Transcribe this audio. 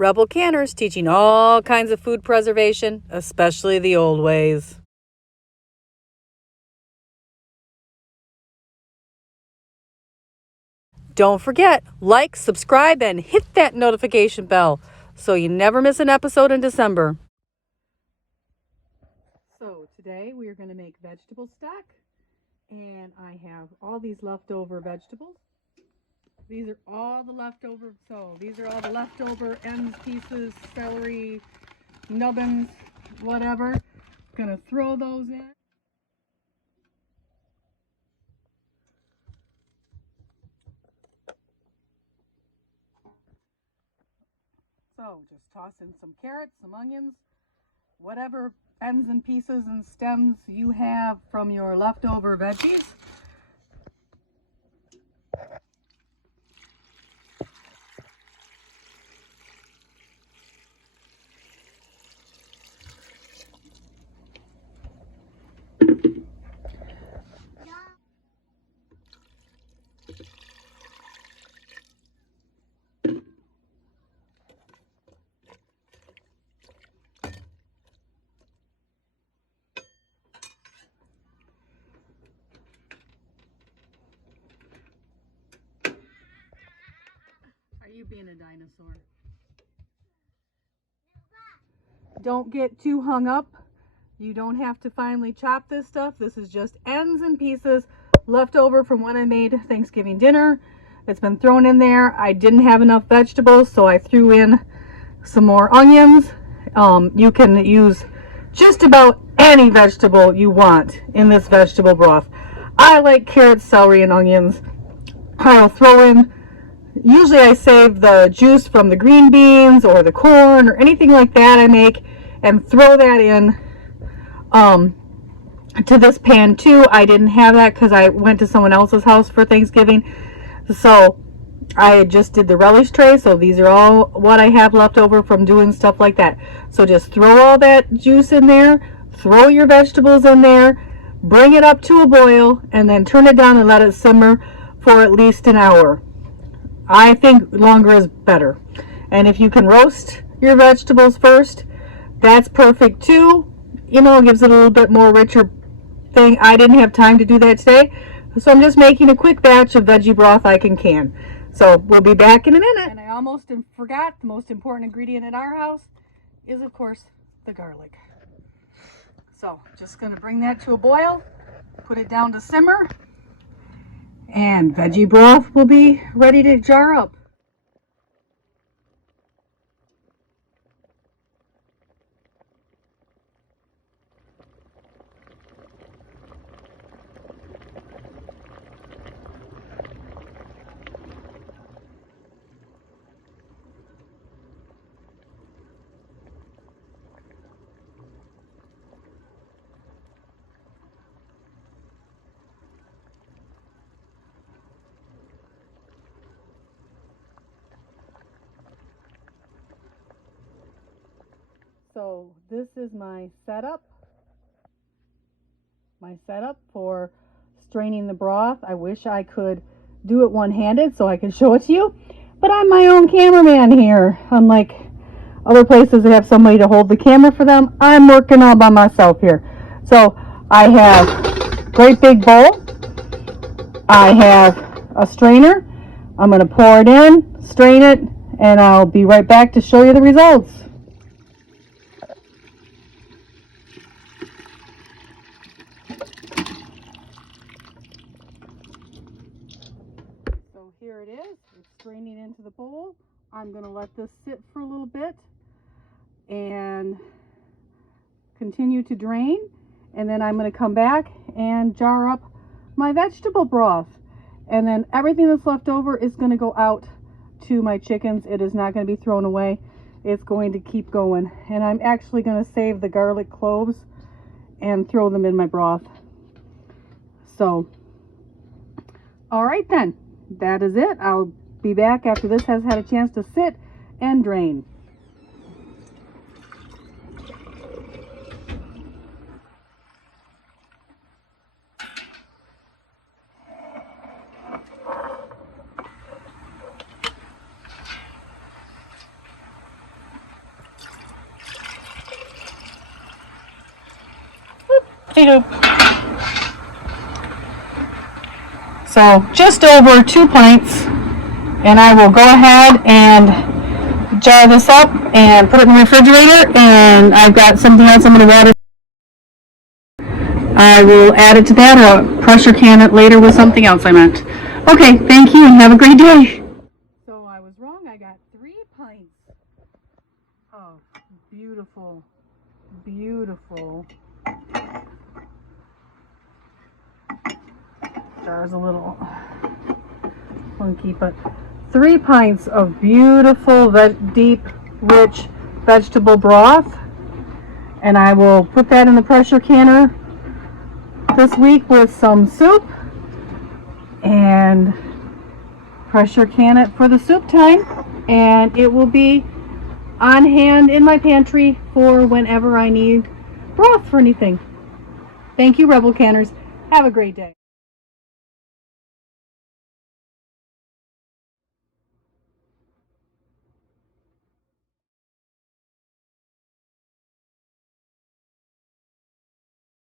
Rebel Canners teaching all kinds of food preservation, especially the old ways. Don't forget, like, subscribe, and hit that notification bell so you never miss an episode in December. So today we are going to make vegetable stock, and I have all these leftover vegetables. These are all the leftover, ends, pieces, celery, nubbins, whatever. Gonna throw those in. So just toss in some carrots, some onions, whatever ends and pieces and stems you have from your leftover veggies. Are you being a dinosaur? Don't get too hung up. You don't have to finely chop this stuff. This is just ends and pieces left over from when I made Thanksgiving dinner. It's been thrown in there. I didn't have enough vegetables, so I threw in some more onions. You can use just about any vegetable you want in this vegetable broth. I like carrots, celery, and onions. I'll throw in, usually I save the juice from the green beans or the corn or anything like that I make and throw that in to this pan too. I didn't have that because I went to someone else's house for Thanksgiving, so I just did the relish tray. So these are all what I have left over from doing stuff like that. So just throw all that juice in there, throw your vegetables in there, bring it up to a boil, and then turn it down and let it simmer for at least an hour. I think longer is better. And if you can roast your vegetables first, that's perfect too. You know, it gives it a little bit more richer thing. I didn't have time to do that today, so I'm just making a quick batch of veggie broth I can. So we'll be back in a minute. And I almost forgot, the most important ingredient in our house is, of course, the garlic. So just going to bring that to a boil, put it down to simmer, and veggie broth will be ready to jar up. So this is my setup for straining the broth. I wish I could do it one-handed so I can show it to you, but I'm my own cameraman here. Unlike other places that have somebody to hold the camera for them, I'm working all by myself here. So I have a great big bowl. I have a strainer. I'm going to pour it in, strain it, and I'll be right back to show you the results. So here it is. It's straining into the bowl. I'm going to let this sit for a little bit and continue to drain. And then I'm going to come back and jar up my vegetable broth. And then everything that's left over is going to go out to my chickens. It is not going to be thrown away. It's going to keep going. And I'm actually going to save the garlic cloves and throw them in my broth. So, all right then. That is it. I'll be back after this has had a chance to sit and drain. Hey, Hoop. So just over 2 pints, and I will go ahead and jar this up and put it in the refrigerator, and I've got something else I'm going to water. I will add it to that or pressure can it later with something else I meant. Okay, thank you and have a great day. So I was wrong. I got 3 pints of beautiful, beautiful. Jar's a little funky, but 3 pints of beautiful, deep, rich vegetable broth. And I will put that in the pressure canner this week with some soup and pressure can it for the soup time, and it will be on hand in my pantry for whenever I need broth for anything. Thank you, Rebel Canners. Have a great day.